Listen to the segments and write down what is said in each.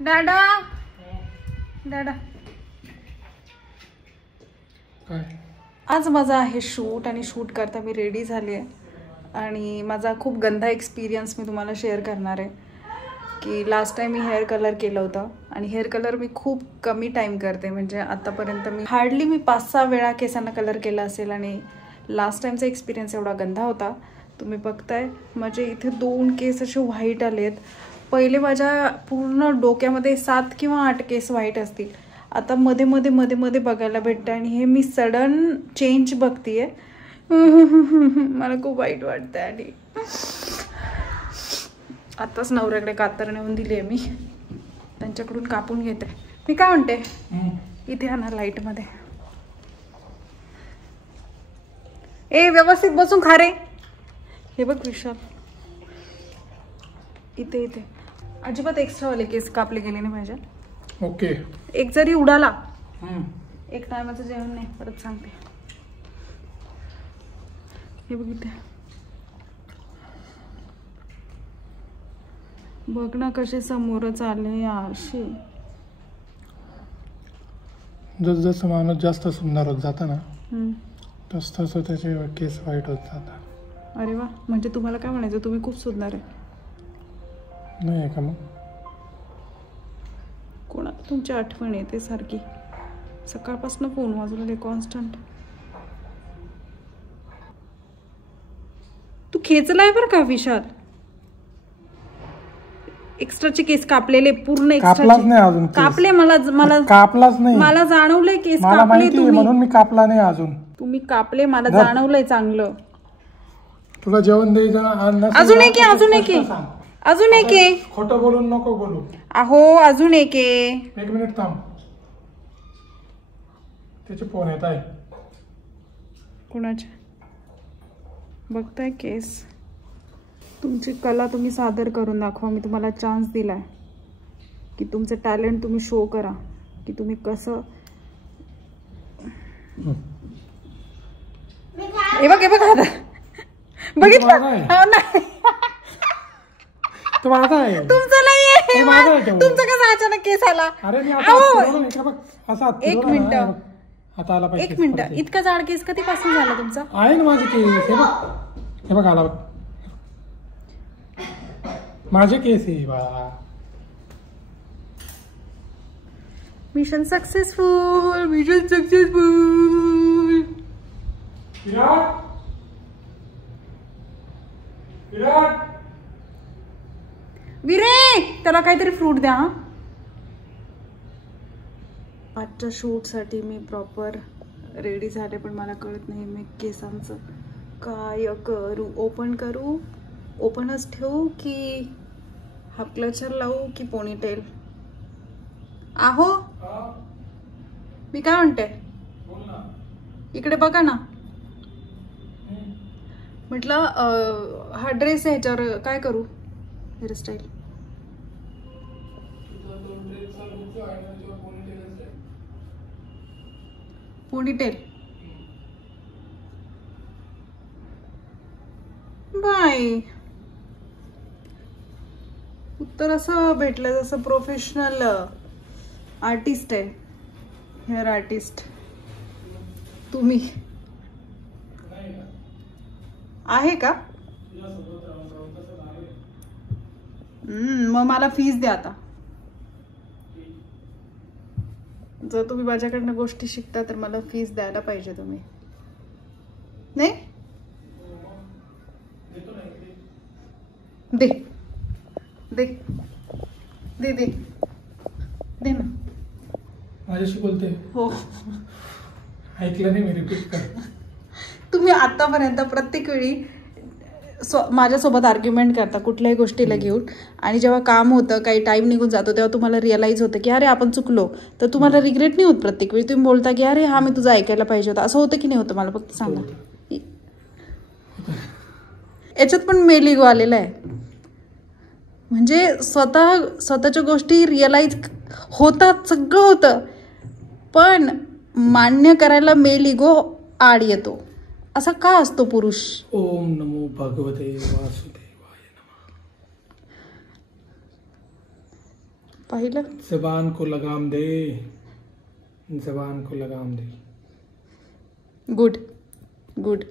दादा दादा आज माझा आहे शूट आणि शूट करता मी रेडी झाली आहे आणि माझा खूप गंदा एक्सपिरियन्स मी तुम्हाला शेअर करणार आहे की लास्ट टाइम मी हेअर कलर केलं होतं आणि हेअर कलर मी खूप कमी टाइम करते म्हणजे आतापर्यंत मी हार्डली 5-6 वेळा केसांना कलर केला असेल आणि लास्ट टाइमचा एक्सपिरियन्स एवढा गंदा होता. तुम्ही बघताय माझे इथे 2 केस असे व्हाईट आलेत. पहिले माझ्या पूर्ण डोक्यामध्ये 7 किंवा 8 केस व्हाईट असतील. आता मध्ये मध्ये मध्ये मध्ये बघायला भेटतं आणि हे मी सडन चेंज बघतीये. मला खूप वाईट वाटतंय आणि आताच नवऱ्याकडे कातर नेऊन दिली आहे मी, त्यांच्याकडून कापून घेते. मी काय म्हणते इथे आणा लाईटमध्ये. ए व्यवस्थित बसून खा रे. हे बघ विशाल इथे इथे अजिबात एक्स्ट्रावाले केस कापले गेले नाही पाहिजे. ओके. एक जरी उडाला एक टायमाचं जेवण नाही. परत सांगते. हे बघ इथे बघ ना कसे समोरच आले आरशी. जसं माणूस जास्त सुंदर होत जाता ना तस तसं त्याचे केस वाईट होत जातात. अरे वा, म्हणजे तुम्हाला काय म्हणायचं तुम्ही खूप सुंदर आहे. नाही आहे का मग? कोणाला तुमची आठवण येते सारखी. सकाळपासून फोन वाजवले कॉन्स्टंट. तू खेचलाय बरं का विशाल. एक्स्ट्राचे केस कापलेले पूर्ण कापलाच नाही अजून. कापले मला कापलाच नाही. मला जाणवलंय केस मला कापले माहिती तुम्ही. म्हणून मी कापला नाही अजून. तुम्ही कापले मला जाणवलंय चांगलं. तुला जेवण द्यायचं अजून एक अजून एक अजून एक खोटं बोलून नको बोलू. अहो अजून एक मिनिट थांब. त्याचे फोन येत आहे. कुणाचे? बघताय केस. तुमची कला तुम्ही सादर करून दाखवा. मी तुम्हाला चान्स दिलाय की तुमचं टॅलेंट तुम्ही शो करा की तुम्ही कसं. हे बघ आता बघितलं नाही. तुमचं नाहीये. तुमचं कसं अचानक केस आला? एक मिनिट आता आला पाहिजे. एक मिनिट. इतका जाड केस कधीपासून झाला तुमचा? आहे ना माझे केस. हे बघ आला बघ. माझे केस आहे बा. Mission successful. Mission successful. विरे त्याला काहीतरी फ्रूट द्या. आजच्या शूट साठी मी प्रॉपर रेडी झाले पण मला कळत नाही मी केसांचं काय करू. ओपन करू, ओपनच ठेवू की हाफ क्लचर लावू की पोनीटेल? आहो मी काय म्हणते इकडे बघा ना. म्हटलं हा ड्रेस आहे ह्याच्यावर काय करू हेअरस्टाईल? पोनीटेल. बाय. उत्तर असं भेटलं जसं प्रोफेशनल आर्टिस्ट आहे. हेअर आर्टिस्ट तुम्ही आहे का? मग मला फीस द्या आता. जर तुम्ही माझ्याकडनं गोष्टी शिकता तर मला फीस द्यायला पाहिजे तुम्ही. नाही दे दे दे दे दे ना. माझ्याशी बोलते हो. ऐकलं नाही मी. रिपीट कर. तुम्ही आतापर्यंत प्रत्येक वेळी माझ्यासोबत आर्ग्युमेंट करता कुठल्याही गोष्टीला घेऊन आणि जेव्हा काम होतं काही टाइम निघून जातो तेव्हा तुम्हाला रिअलाइज होतं की अरे आपण चुकलो तर तुम्हाला रिग्रेट नाही होत. प्रत्येक वेळी तुम्ही बोलता की अरे हा मी तुझं ऐकायला पाहिजे होतं. असं होतं की नाही होतं? मला फक्त सांगा. याच्यात पण मेलिगो आलेला आहे. म्हणजे स्वतःच्या गोष्टी रिअलाइज होतात, सगळं होतं पण मान्य करायला मेलिगो आड येतो. असा का असतो पुरुष? ओम नमो भगवते वासुदेवाय नमः. पाहिलं. जबान को लगाम दे, जबान को लगाम दे. Good good.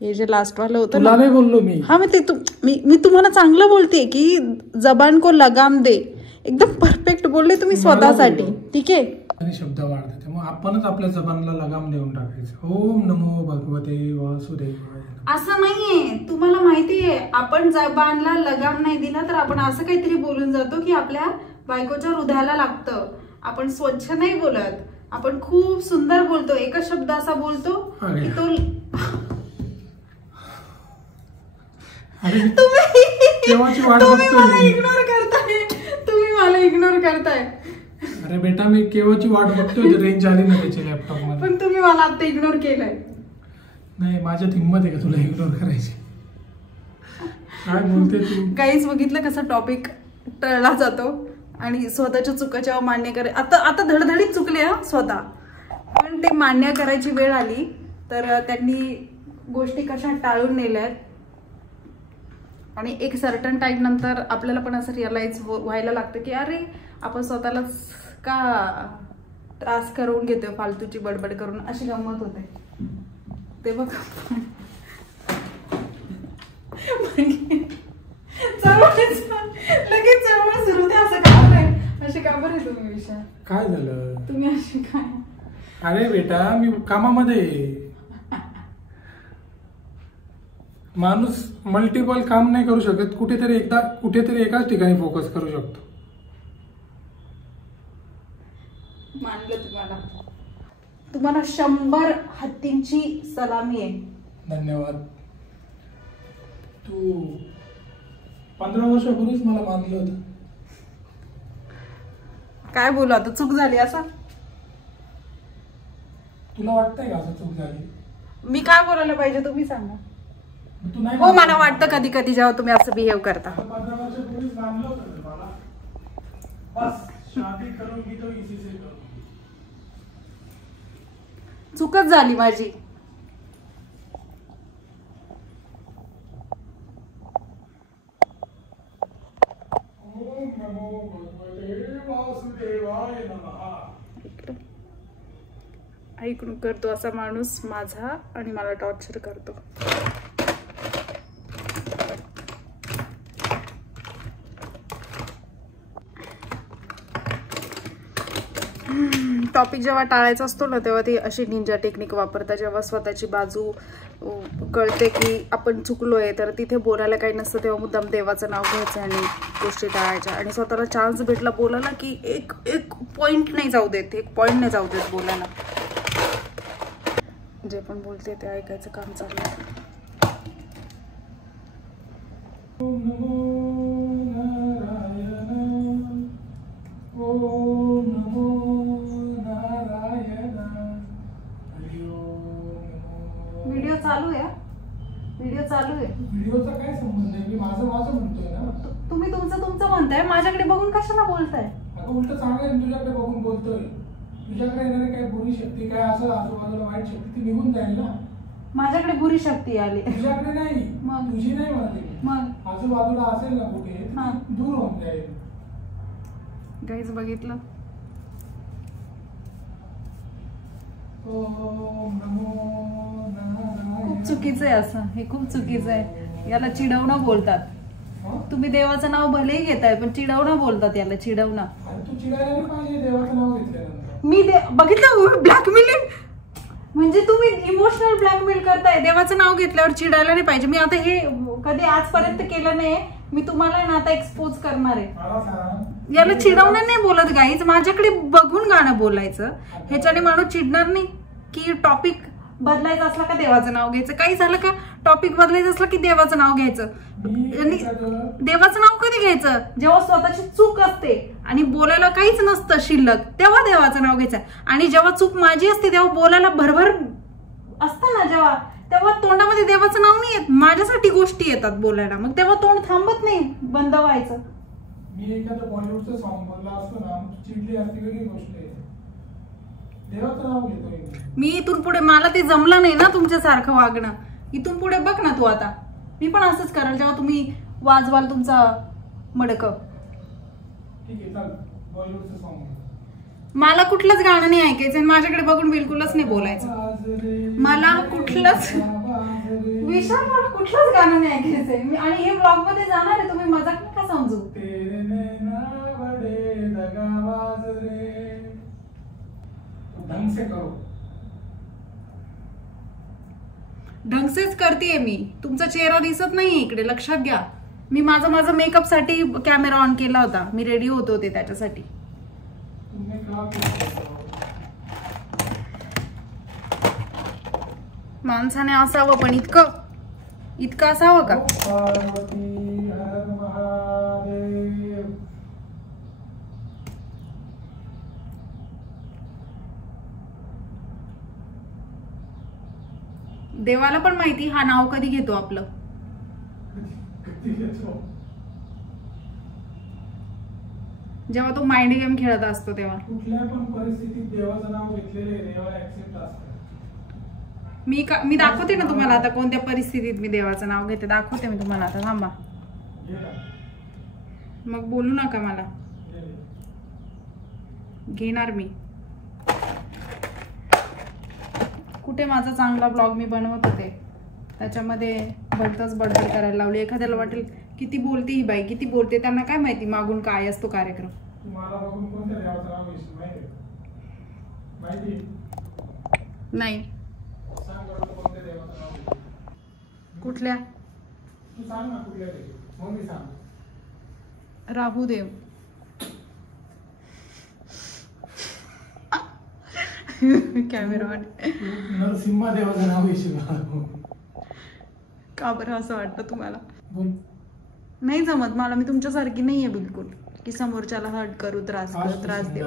हे जे लास्ट वालं होतं तुला नाही बोललो मी. हा मी तुम्हाला चांगलं बोलते की जबान को लगाम दे. एकदम परफेक्ट बोलले तुम्ही स्वतःसाठी. ठीक आहे. आणि शब्द वाढते त्यामुळे आपणच आपल्या जबानला लगाम देऊन टाकायचं. ओम नमो भगवते वासुदेवाय. असं नाहीये. तुम्हाला माहितीये आपण जबानला लगाम नाही दिला तर आपण असं काहीतरी बोलून जातो की आपल्या बायकोच्या हृदयाला लागतं. आपण स्वच्छ नाही बोलत. आपण खूप सुंदर बोलतो. एकच शब्द असा बोलतो की तो केव्हाची वाट बघतोय. इग्नोर करताय तुम्ही मला इग्नोर करताय. अरे बेटा मी केव्हाची वाट बघतोय. रेंज आली ना त्याच्या लॅपटॉप मध्ये. पण तुम्ही मला आता इग्नोर केलंय. नाही माझ्यात हिंमत आहे का तुला इग्नोर करायची. काय बोलते तू. काहीच बघितलं कसं टॉपिक टळला जातो आणि स्वतःच्या चुका जेव्हा मान्य करे. आता धडधडीत चुकले हा स्वतः, पण ते मान्य करायची वेळ आली तर त्यांनी गोष्टी कशा टाळून नेल्यात. आणि एक सर्टन टाइम नंतर आपल्याला पण असं रिअलाइज व्हायला लागतं की अरे आपण स्वतःलाच का त्रास करून घेतोय फालतूची बडबड करून. अशी गंमत होते ते बघ. लगेच चळवळ सुरू होते. असं का बरं, अशी का बरं तुम्ही विषय काय झालं तुम्ही अशी काय. अरे बेटा मी कामामध्ये. माणूस मल्टिपल काम नाही करू शकत. कुठेतरी एकाच ठिकाणी फोकस करू शकतो. मानलं तुम्हाला 100 हत्तींची सलामी आहे. धन्यवाद. तू 15 वर्षापूर्वीच मला मानलं होतं. काय बोलू आता. चूक झाली असं तुला वाटतंय का असं चूक झाली. मी काय बोलायला पाहिजे तुम्ही सांगा. तू नाही हो मला वाटतं कधी कधी जेव्हा तुम्ही असं बिहेव करता. 15 वर्षापूर्वीच मानलं होतं मला. बस शादी करूंगी तो इसी से करूंगी. चूकच झाली माझी. ओम नमो भगवते वासुदेवाय नमः. ऐकून करतो असा माणूस माझा आणि मला टॉर्चर करतो. टॉपिक जेव्हा टाळायचा असतो ना तेव्हा ती अशी निंजा टेक्निक वापरता. जेव्हा स्वतःची बाजू कळते की आपण चुकलोय तर तिथे बोलायला काही नसतं तेव्हा मुद्दाम देवाचं नाव घ्यायचं आणि गोष्टी टाळायच्या. आणि स्वतःला चान्स भेटला बोलायला की एक पॉइंट नाही जाऊ देत. एक पॉइंट नाही जाऊ देत बोलायला. जे पण बोलते ते ऐकायचं काम चाललंय. ओम नमो नारायण. ओम नमो नारायण. हरि ओम नमो. व्हिडिओ चालू आहे. व्हिडिओ चालू आहे. व्हिडिओचा काय संबंध आहे. मी माझं म्हणतोय ना. तुम्ही तुमचं म्हणताय. माझ्याकडे बघून कशाला बोलताय. अगं उलट चांगलं आहे. तुझ्याकडे बघून बोलतोय. तुझ्याकडे येणारी काही बुरी शक्ती काय असं आजूबाजूला वाईट शक्ती ती निघून जाईल ना. माझ्याकडे बुरी शक्ती आली. तुझ्याकडे नाही. मग तुझी नाही म्हणते. मग आजूबाजूला असेल ना कुठे दूर होऊन जाईल. गाईज बघितलं. ओम नमो नारायण. खूप चुकीचं आहे असं. हे खूप चुकीचं आहे. याला चिडवणं बोलतात. तुम्ही देवाचं नाव भलेही घेताय पण चिडवणं बोलतात याला. चिडवणं. तू चिडायला नाही पाहिजे देवाचं नाव घेतल्यानंतर. मी बघितलं ब्लॅकमेलिंग म्हणजे तुम्ही इमोशनल ब्लॅकमेल करताय. देवाचं नाव घेतल्यावर चिडायला नाही पाहिजे. मी आता हे कधी आजपर्यंत केलं नाही. मी तुम्हाला ना आता एक्सपोज करणार आहे. याला चिडवणं नाही बोलत गाईज. माझ्याकडे बघून गाणं बोलायचं. ह्याच्याने माणूस चिडणार नाही की टॉपिक बदलायचं असला का देवाचं नाव घ्यायचं. काही झालं का टॉपिक बदलायचं असलं की देवाचं नाव घ्यायचं. आणि देवाचं नाव कधी घ्यायचं जेव्हा स्वतःची चूक असते आणि बोलायला काहीच नसतं शिल्लक तेव्हा देवाचं नाव घ्यायचं. आणि जेव्हा चूक माझी असते तेव्हा बोलायला भरभर असतं ना जेव्हा तेव्हा तोंडामध्ये देवाचं नाव नाही येत. माझ्यासाठी गोष्टी येतात बोलायला. मग तेव्हा तोंड थांबत नाही. बंद व्हायचं. मी एखादं बॉलिवूडचं सॉन्ग बोलला असतो ना चिडली असती वेगळी गोष्ट आहे. देवाचं नाव घेतोय मी. इथून पुढे मला ते जमलं नाही ना तुमच्यासारखं वागणं. इथून पुढे बघ ना तू आता. मी पण असंच कराल जेव्हा तुम्ही वाजवाल तुमचा मडक. ठीक आहे चल बॉलिवूडचं सॉन्ग. मला कुठलंच गाणं नाही ऐकायचं आणि माझ्याकडे बघून बिलकुलच नाही बोलायचं. मला कुठलंच विशाल मला कुठलंच गाणं नाही ऐकायचंय. आणि हे ब्लॉग मध्ये जाणार आहे, तुम्ही मजाक नका समजू. ढंग से करो. ढंग सेच करतेय मी. तुमचा चेहरा दिसत नाहीये इकडे, लक्षात घ्या. मी माझा मेकअप साठी कॅमेरा ऑन केला होता, मी रेडी होत होते त्याच्यासाठी. माणसाने असावं, पण इतकं असावं का? देवाला पण माहिती हा नाव कधी घेतो आपलं. जेव्हा तो माइंड गेम खेळत असतो तेव्हा. कुठल्या पण परिस्थितीत देवाचं नाव घेतलेले देवाला ऍक्सेप्ट असतं. मी दाखवते ना तुम्हाला आता कोणत्या परिस्थितीत मी देवाचं नाव घेते. दाखवते मी तुम्हाला आता, थांबा. मग बोलू नका मला. घेणार मी. कुठे माझा चांगला ब्लॉग मी बनवत होते, त्याच्यामध्ये भलतच बडबड करायला लावली. एखाद्याला वाटेल किती बोलते ही बाई, किती बोलते. त्यांना काय माहिती मागून काय असतो कार्यक्रम. नाही. कुठल्या? राहूदेव. कॅमेरा नरसिंहा देवाचं नाव येशील. का बरं असं वाटतं तुम्हाला? नाही जमत मला. मी तुमच्यासारखी नाहीये बिलकुल की समोरच्याला हर्ट करू, त्रास देऊ.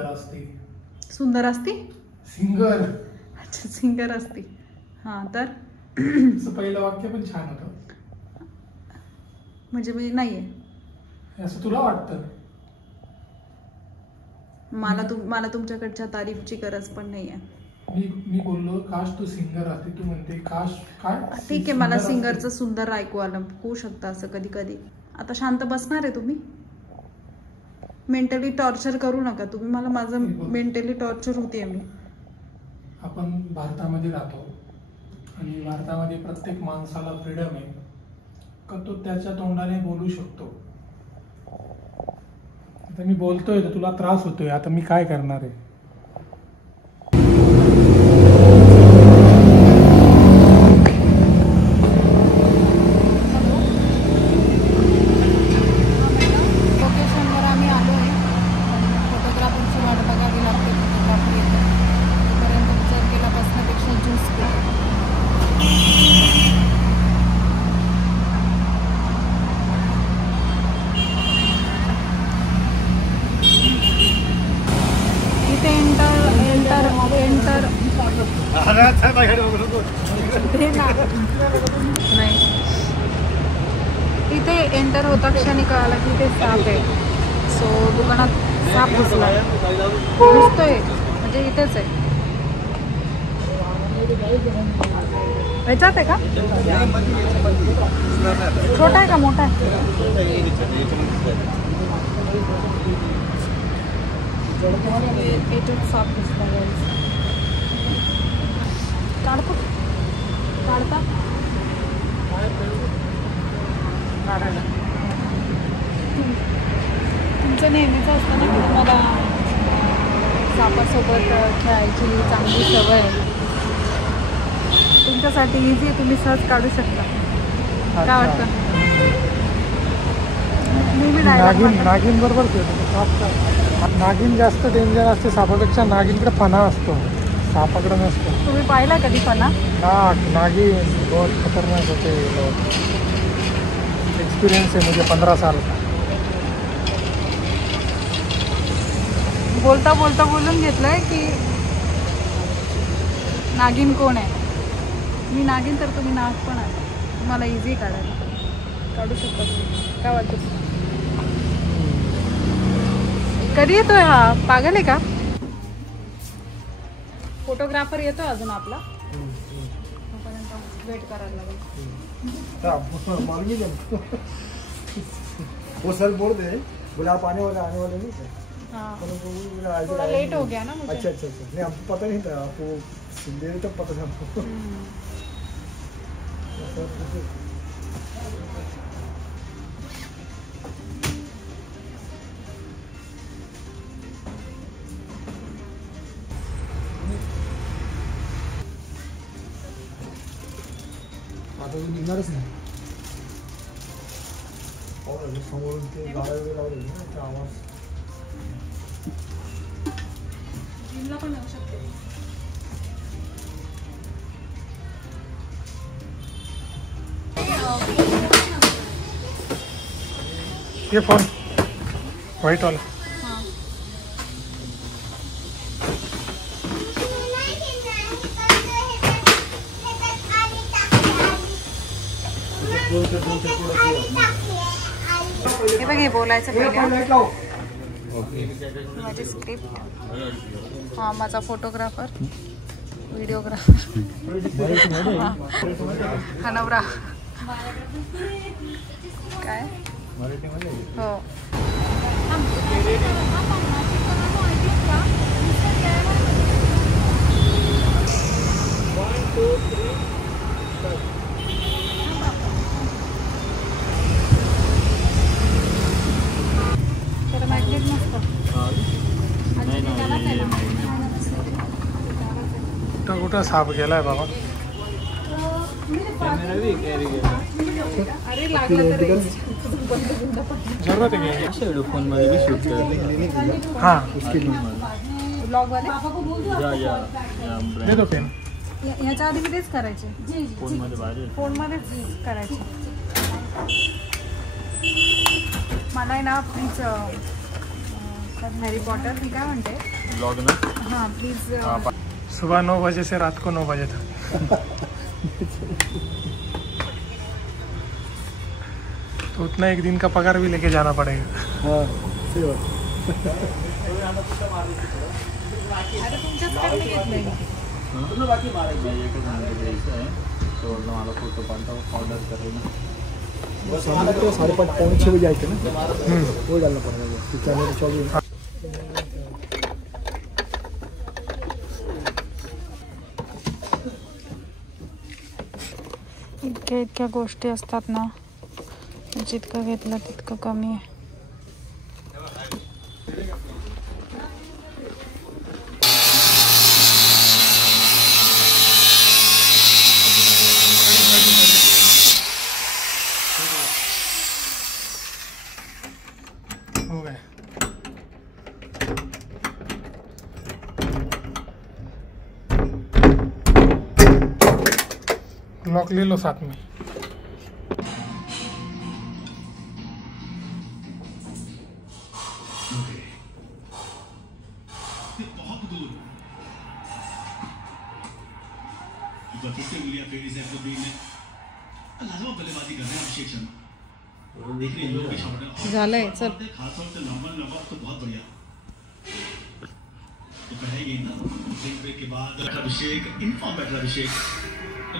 सुंदर असती. सिंगर. अच्छा, सिंगर असती. हा तर पहिलं वाक्य पण छान होतं. म्हणजे मी नाहीये असं तुला वाटतं? मला तुमच्याकडच्या तारीफची गरज पण नाहीये. मी बोललो काश तू सिंगर असते, तू म्हणते काश काय. ठीक आहे, मला सिंगरचं सुंदर ऐकू आलं. होऊ शकतं असं कधी कधी. आता शांत बसणार आहे तुम्ही? मेंटली टॉर्चर करू नका तुम्ही मला. माझं मेंटली टॉर्चर होते मी. आपण भारतामध्ये राहतो आणि भारतामध्ये प्रत्येक माणसाला फ्रीडम आहे का तो त्याच्या तोंडाने बोलू शकतो. आता मी बोलतोय तर तुला त्रास होतोय, आता मी काय करणार आहे. लोकेशनवर आम्ही आलो आहे. फोटोग्राफरची वाट बघावी लागते. फोटोग्राफर येतो तोपर्यंत विचार केला बसण्यापेक्षा ज्यूस नाही. इथे एंटर होता क्षणी कळाला की ते साप आहे. सो दुकानात साप घुसला. घुसतोय म्हणजे इथेच आहे. ह्याच्यात आहे का? छोटा आहे का मोठा आहे? साप घुसला. काढता तुमचं नेहमीच असतं ना की तुम्हाला सापासोबत खेळायची चांगली सवय आहे. तुमच्यासाठी इझी आहे, तुम्ही सहज काढू शकता. काय वाटतं? नागिन बरोबर. नागिन जास्त डेंजर असते सापापेक्षा. नागिनकडे फणा असतो, सापाकडे नसतो. तुम्ही पाहिला कधी फणा? नागिन बहुत खतरनाक होते. एक्सपीरियंस है मुझे 15 साल का. बोलता बोलता बोलून घेतलंय की नागिन कोण आहे. मी नागिन तर तुम्ही नाग पण आहे. तुम्हाला इझी काढायला काढू शकता. काय वाटतं? कधी येतोय हा? पागल आहे का? फोटोग्राफर येतोय अजून आपला. तोपर्यंत वेट करायला लागेल. वो सर बोल दे बोले आप आने वाले नहीं थे. हाँ थोड़ा थोड़ा लेट हो गया ना मुझे। अच्छा अच्छा अच्छा, नहीं हमको पता नहीं था, आपको सिंधी तब पता था हमको। आता निघणारच नाही. समोरून ते गाड्या वगैरे लावलेली ना, त्या आवाज. जिमला पण येऊ शकते. ये फोन व्हाइट वाला. हाँ हे बघ, हे बोलायचं पहिलं. माझी स्क्रिप्ट. हा माझा फोटोग्राफर, व्हिडिओग्राफर, हा नवरा. काय हो. तर मॅग्नेट नसतं. कुठं साप गेलाय बाबा. अरे लागलं तर जरूरत आहे की फोन मध्ये भी शूट करते. हाँ ब्लॉग वाले दे दो पेन. ह्याच्या आधी मी तेच करायचे. फोन मध्ये भारी फोनमध्येच करायचे. मला आहे ना प्लीज हॅरी पॉटर मी काय म्हणते ब्लॉग ना. हां प्लीज. सुबह 9 बजे से रात को 9 बजे तक. तो उतना एक दिन का पगार भी लेके जाना पड़ेगा. हाँ सही बात. अरे तुमच्याच मी घेतलंय. तो मला फोटो पाठव ऑर्डर करेल. शाम को 5:30 पौने 6 बजे आए थे ना, वो डालना पड़ेगा तो कैमरा चालू है. इतक्या गोष्टी असतात ना, जितकं घेतलं तितकं कमी आहे. हो गए. लॉक ले लो साथ में. झालंय चल. के बाद अभिषेक इनफॉर्म बैठा अभिषेक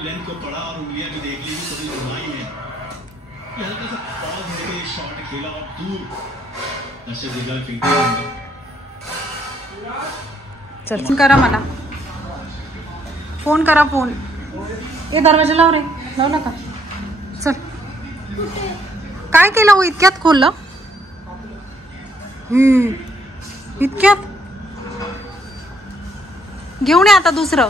लेंथ को पड़ा और उंगलियां भी देख ली थोड़ी घुमाई है. हल्का सा पॉज देके शॉट खेला और दूर ऐसे दिखा फिंगर. चल फोन करा मला. फोन करा फोन. ए दरवाजा लाव रे. लावला का? चल. काय केलं हो इतक्यात खोललं? इतक्यात घेऊन ये आता दुसरं.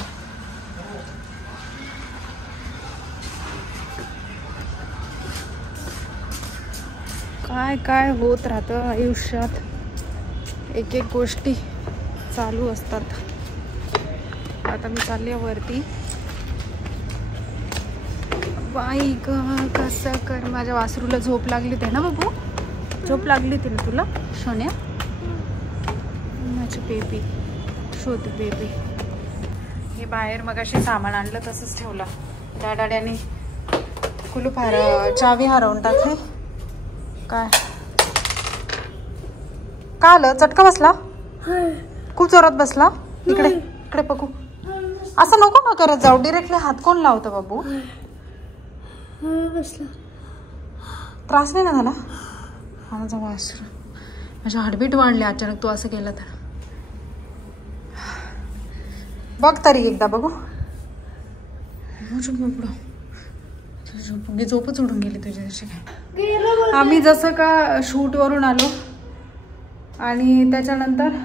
काय काय होत राहतं आयुष्यात. एक एक गोष्टी चालू असतात. आता मी चालली आहे वरती. बाई ग कसं कर. माझ्या वासरूला झोप लागली होती ना बाबू. झोप लागली होती ना तुला सोन्या. माझी बेबी शोध बेबी. हे बाहेर मगाशी सामान आणलं तसंच ठेवलं. त्या डाड्याने कुलूप चावी हरवून टाकली. काय का आलं? चटका बसला? खूप जोरात बसला. इकडे इकडे बघू. असं नको ना करत जाऊ. डिरेक्टली हात कोण लावतं बाबू? त्रास नाही ना झाला? हा माझा वासरू. माझं हार्टबीट वाढले अचानक तू असं केलं तर. बघ तरी एकदा बघू. झोपच उडून गेली तुझी जशी काय. आम्ही जसं का शूटवरून आलो आणि त्याच्यानंतर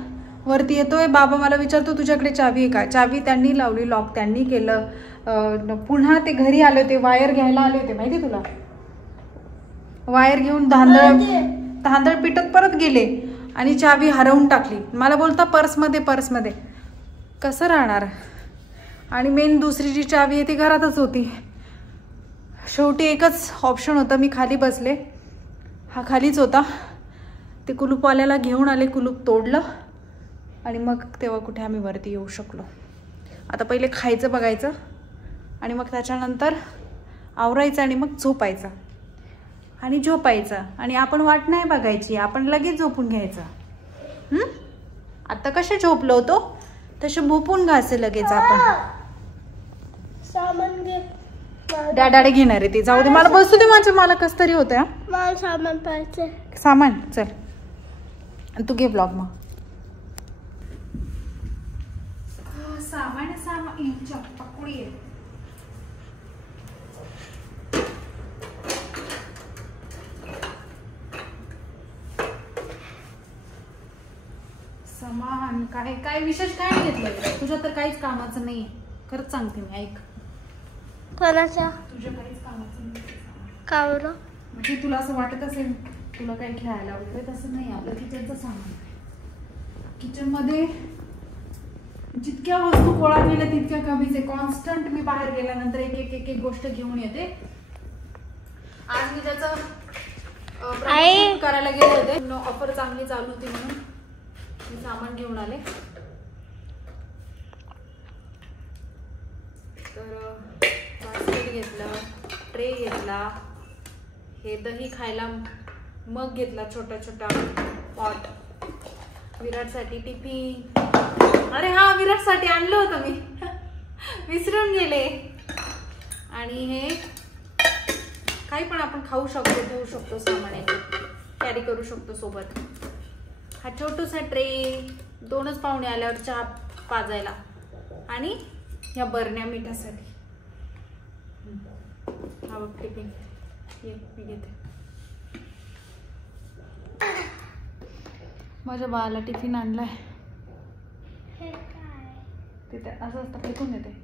वरती येतोय. बाबा मला विचारतो तुझ्याकडे चावी आहे का. चावी त्यांनी लावली, लॉक त्यांनी केलं. पुन्हा ते घरी आले होते, वायर घ्यायला आले होते माहिती तुला. वायर घेऊन धांदळ पिटत परत गेले आणि चावी हरवून टाकली. मला बोलता पर्समध्ये. कसं राहणार. आणि मेन दुसरी जी चावी आहे ती घरातच होती. शेवटी एकच ऑप्शन होतं, मी खाली बसले, हा खालीच होता. ते कुलूपवाल्याला घेऊन आले, कुलूप तोडलं आणि मग तेव्हा कुठे आम्ही वरती येऊ शकलो. आता पहिले खायचं बघायचं आणि मग त्याच्यानंतर आवरायचं आणि मग झोपायचं आणि झोपायचं. आणि आपण वाट नाही बघायची, आपण लगेच झोपून घ्यायचं. आता कसे झोपलो होतो तसे भोपून घासे लगेच आपण. सामान घे. डॅडाडे घेणार आहे ते. जाऊ दे, मला बसू दे. मला कस तरी होतं. मला सामान पाहिजे. सामान चल तू घे ब्लॉग. मग सामान पकडी आहे. सामान काय विशेष काय घेतलं तुझ्या तर काहीच कामाचं नाही. खरंच सांगते मी, ऐक. कोणाच्या? तुझ्या काहीच कामाचं नाही. का बरं? म्हणजे तुला असं वाटत असेल तुला काही खेळायला वगैरे, तसं नाही. आपलं किचनचं सामान. किचनमध्ये जितक्या वस्तू गोळा केल्या तितक्या कमीच आहे. कॉन्स्टंट मी बाहेर गेल्यानंतर एक गोष्ट घेऊन येते. आज मी त्याचं करायला गेले होते, ऑफर चांगली चालू होती म्हणून मी सामान घेऊन आले. तर बास्केट घेतलं, ट्रे घेतला, हे दही खायला मग घेतला, छोटा पॉट, विराटसाठी टिफिन. अरे हा, विराटसाठी आणलं होतं मी, विसरून गेले. आणि हे काही पण आपण खाऊ शकतो, ठेवू शकतो, सामान कॅरी करू शकतो सोबत. हा छोटूसा ट्रे, 2च पाहुणे आल्यावर चहा पाजायला. आणि या बरण्या मिठासाठी. हा बघ टिफिन, ये मी घेते. माझ्या बाळाला टिफिन आणलाय. तिथे असं असतं, फेकून येते.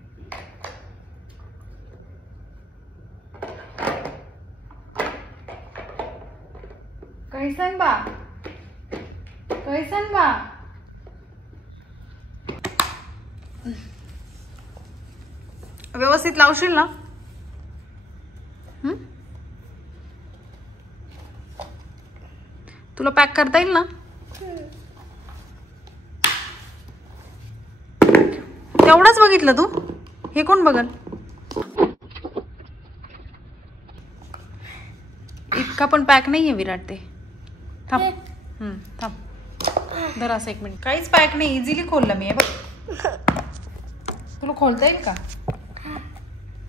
कैसन बा, कैसन बा. व्यवस्थित लावशील ना. तुला पॅक करता येईल ना. तेवढंच बघितलं तू. हे कोण बघल. इतका पण पॅक नाहीये विराट ते. थांब थांब जरा असं 1 मिनिट. काहीच पॅक नाही, इझिली खोललं मी. हे बघ, तुला खोलता येईल का.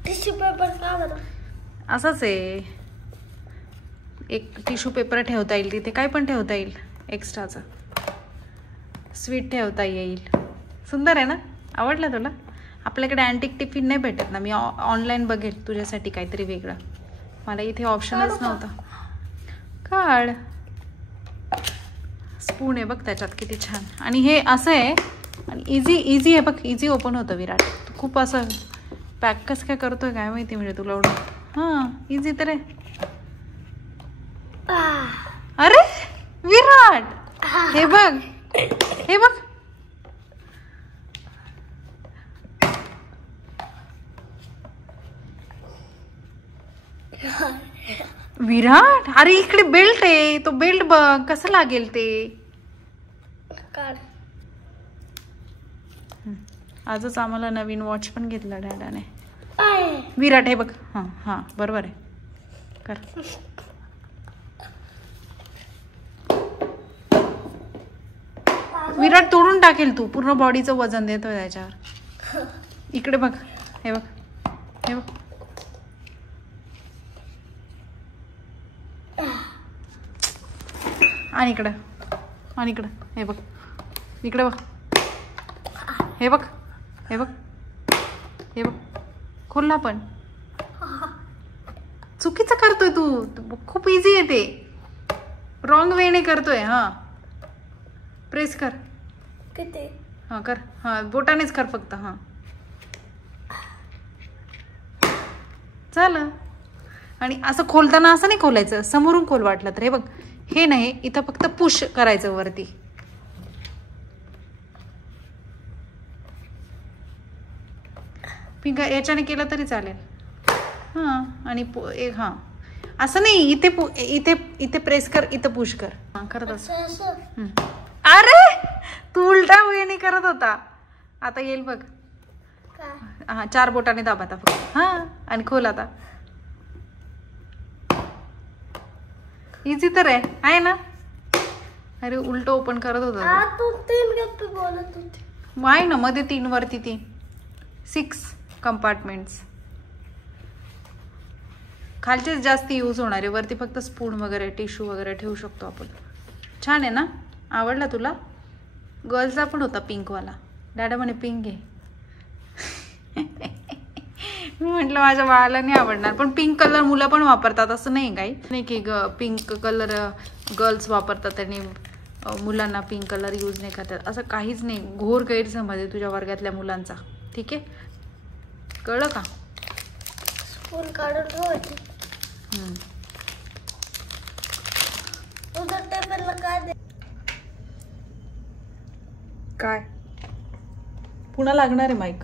टिश्यू पेपर का बरं. असंच आहे. एक टिश्यू पेपर ठेवता येईल तिथे, काय पण ठेवता येईल एक्स्ट्राचं. स्वीट ठेवता येईल. सुंदर आहे ना. आवडलं तुला. आपल्याकडे अँटिक टिफिन नाही भेटत ना. मी ऑनलाईन बघेल तुझ्यासाठी काहीतरी वेगळं. मला इथे ऑप्शनच नव्हता. काढ. स्पून आहे बघ त्याच्यात, किती छान. आणि हे असं आहे आणि इझी आहे बघ. इझी ओपन होतं विराट. तू खूप असं पॅक कसं काय करतोय काय माहिती. म्हणजे तुला एवढं. हां इझी तर आहे. अरे विराट, हे बघ, हे बघ. विराट, अरे इकडे बेल्ट आहे. तो बेल्ट बघ कसं लागेल ते. काढ. आजच आम्हाला नवीन वॉच पण घेतला डॅडाने. आहे. विराट हे बघ. हां हां बरोबर आहे. कर. विराट तोडून टाकेल तू. पूर्ण बॉडीचं वजन देतोय त्याच्यावर. इकडे बघ, हे बघ, हे बघ. आणि इकडं आणि इकडं हे बघ, इकडे बघ, हे बघ, हे बघ, हे बघ, खोलला पण. चुकीचं करतोय तू, खूप इझी आहे ते, रॉंग वेने करतोय. हां प्रेस कर. किती? हां कर, हां बोटानेच कर फक्त. हां झालं. आणि असं खोलताना असं नाही खोलायचं, समोरून खोल वाटलं तर. हे बघ, हे नाही, इथं फक्त पुश करायचं वरती. पिंक याच्याने केलं तरी चालेल. हां आणि हां असं नाही, इथे इथे इथे प्रेस कर, इथं पुश कर. हां करत असं. अरे तू उलटा वेळेने करत होता, आता येईल बघ. हां 4 बोटाने दाब आता फक्त. हां आणि खोल आता. इझी तर आहे ना. अरे उलट ओपन करत होता तू 3 गप्पे बोलत होती. आहे ना, मध्ये 3 वरती 3, 6 कंपार्टमेंट्स. खालचेच जास्त यूज होणार आहे, वरती फक्त स्पून वगैरे टिश्यू वगैरे ठेवू शकतो आपण. छान आहे ना, आवडला तुला? गर्ल्सचा पण होता पिंकवाला, डॅडा म्हणे पिंक आहे. मी म्हटलं माझ्या बाळाला नाही आवडणार, पण पिंक कलर मुलं पण वापरतात असं नाही काही नाही की पिंक कलर गर्ल्स वापरतात आणि मुलांना पिंक कलर यूज नाही करतात, असं काहीच नाही. घोर गैरसमज आहे तुझ्या वर्गातल्या मुलांचा. ठीक आहे, कळलं का? स्पून काढून ठेवायची. उधर टेबलला काय दे? काय पुन्हा लागणार आहे माईक.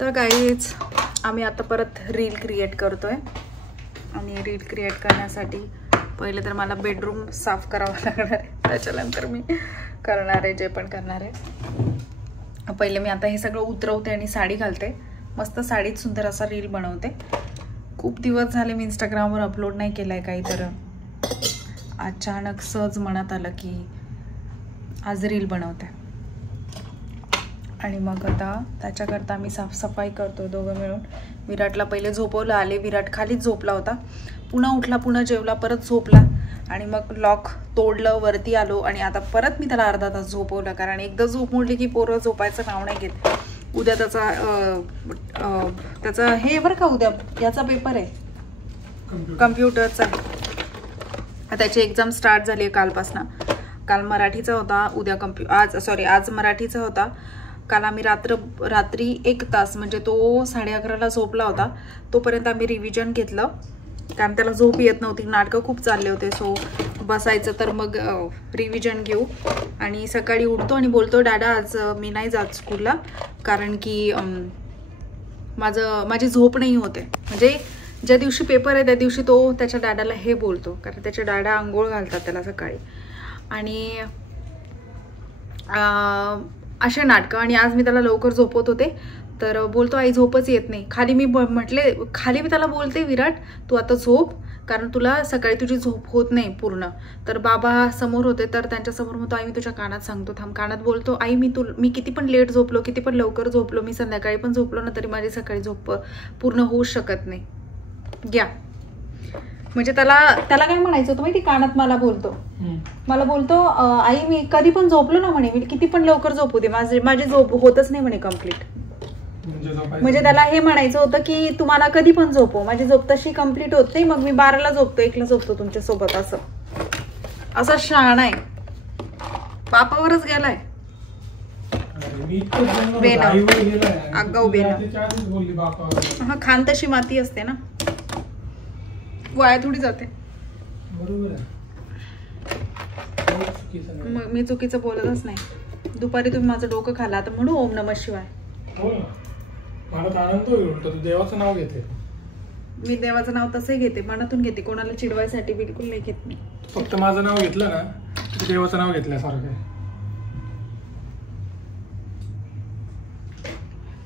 तर गाईज आम्ही आता परत रील क्रिएट करतोय आणि रील क्रिएट करण्यासाठी पहिले तर मला बेडरूम साफ करावं लागणार आहे, त्याच्यानंतर मी करणार आहे जे पण करणार आहे. पहिले मी आता हे सगळं उतरवते आणि साडी घालते, मस्त साडीत सुंदर असा रील बनवते. खूप दिवस झाले मी इंस्टाग्रामवर अपलोड नाही केलं आहे काही, तर अचानक सहज मनात आलं की आज रील बनवते. आणि मग आता त्याच्याकरता मी साफसफाई करतो दोघं मिळून. विराटला पहिले झोपवलं आले, विराट खालीच झोपला होता, पुन्हा उठला, पुन्हा जेवला, परत झोपला आणि मग लॉक तोडलं, वरती आलो आणि आता परत मी त्याला अर्धा तास झोपवलं, कारण एकदा झोप मोडली की पोरं झोपायचं नाव नाही घेत. उद्या त्याचा हे बरं का, उद्या याचा पेपर आहे कम्प्युटरचा. त्याची एक्झाम स्टार्ट झाली आहे कालपासनं. काल मराठीचा होता, उद्या आज मराठीचा होता. काल आम्ही रात्री 1 तास म्हणजे तो 11:30ला झोपला होता, तोपर्यंत आम्ही रिव्हिजन घेतलं, कारण त्याला झोप येत नव्हती, नाटकं खूप चालले होते. सो बसायचं तर मग रिव्हिजन घेऊ. आणि सकाळी उठतो आणि बोलतो डॅडा आज मी नाही जात स्कूलला, कारण की माझी झोप नाही होते. म्हणजे ज्या दिवशी पेपर आहे त्या दिवशी तो त्याच्या डॅडाला हे बोलतो, कारण त्याचे डॅडा आंघोळ घालतात त्याला सकाळी. आणि असे नाटकं. आणि आज मी त्याला लवकर झोपवत होते, तर बोलतो आई झोपच येत नाही. खाली मी त्याला बोलते विराट तू आता झोप, कारण तुला सकाळी तुझी झोप होत नाही पूर्ण. तर बाबा समोर होते, तर त्यांच्यासमोर म्हणतो आई मी तुझ्या कानात सांगतो, थांब. कानात बोलतो आई मी किती पण लेट झोपलो, किती पण लवकर झोपलो, मी संध्याकाळी पण झोपलो ना तरी माझी सकाळी झोप पूर्ण होऊच शकत नाही. घ्या म्हणजे त्याला काय म्हणायचं होतं माहिती, कानात मला बोलतो आई मी कधी पण झोपलो ना म्हणे, मी किती पण लवकर झोपू दे, माझी झोप होतच नाही म्हणे कंप्लीट. म्हणजे त्याला हे म्हणायचं होतं की तुम्हाला कधी पण झोपव, माझी झोप तशी कंप्लीट होत नाही, मग मी 12ला झोपतो, 1ला झोपतो तुमच्यासोबत. असं शहाणा आहे, बापावरच गेलाय. आगाऊ बेना. हा खान तशी माती असते ना, वाया थोडी जाते. मग मी चुकीचं बोलतच नाही. दुपारी तुम्ही माझं डोकं खाला तर म्हणू ओम नमः शिवाय. मला आनंद होईल, तू देवाचं नाव घेते. मी देवाचं नाव तसंही घेते, मनातून घेते, कोणाला चिडवायसाठी बिलकुल नाही घेत मी. फक्त माझं नाव घेतलं ना देवाचं नाव घेतल्यासारखं.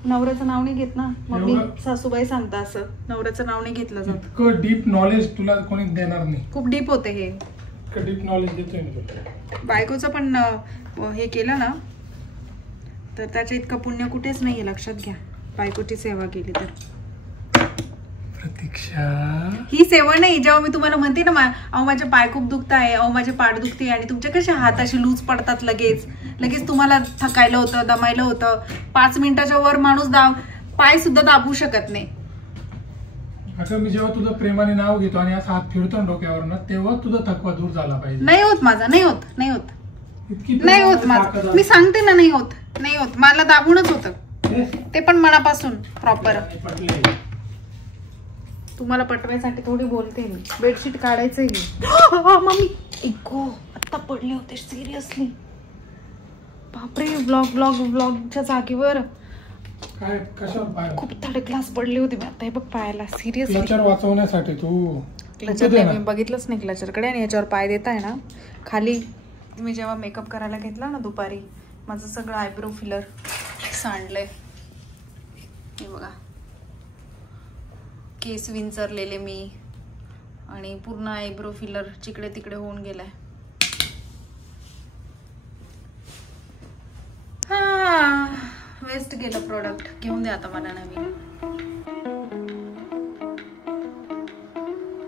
नवऱ्याचं नाव नाही घेत ना, मम्मी सासूबाई सांगता असं नवऱ्याचं नाव नाही घेतलं जात. इतकं डीप नॉलेज तुला कोणी देणार नाही. खूप डीप होते हे, डीप नॉलेज देतोय मी. बायकोचं पण हे केलं ना तर त्याचं इतकं पुण्य कुठेच नाहीये, लक्षात घ्या. बायकोची सेवा केली तर प्रतीक्षा, ही सेवा नाही. जेव्हा मी तुम्हाला म्हणते ना अहो माझे पाय खूप दुखत आहे, अहो माझे पाठ दुखते, आणि तुमचे कसे हात असे लूज पडतात लगेच लगेच, तुम्हाला थकायला होतं, दमायला होतं. 5 मिनिटाच्या वर माणूस पाय सुद्धा दाबू शकत नाही. अगं मी जेव्हा तुझं प्रेमाने नाव घेतो आणि असा हात फिरतो ना डोक्यावर, तेव्हा तुझा थकवा दूर झाला पाहिजे. नाही होत माझा, नाही होत, नाही होत, इतकी नाही होत प्रेमाने माझं. ताकद मी असते. सांगते ना, नाही होत, नाही होत. मला दाबूनच होतं, हे, ते पण मनापासून प्रॉपर. आणि पटले. तुम्हाला पटवायसाठी थोडी बोलते मी. बेडशीट काढायचं मम्मी इको आता पडले होते सिरियसली. बापरे, ब्लॉगच्या जागेवर काय कशावर पाय? खूप थोडे ग्लास पडले होते. मी आता हे बघ पायाला सिरियसली. क्लचर वाचवण्यासाठी तू क्लचर नाही, मी बघितलंच नाही क्लचरकडे. आणि याच्यावर पाय देत आहे ना खाली. मी जेव्हा मेकअप करायला घेतला ना दुपारी, माझं सगळं आयब्रो फिलर सांडलंय. हे बघा, केस विंचरलेले मी, आणि पूर्ण आयब्रो फिलर जिकडे तिकडे होऊन गेलाय. हा, वेस्ट गेलं प्रोडक्ट. घेऊन द्या आता मला नवीन.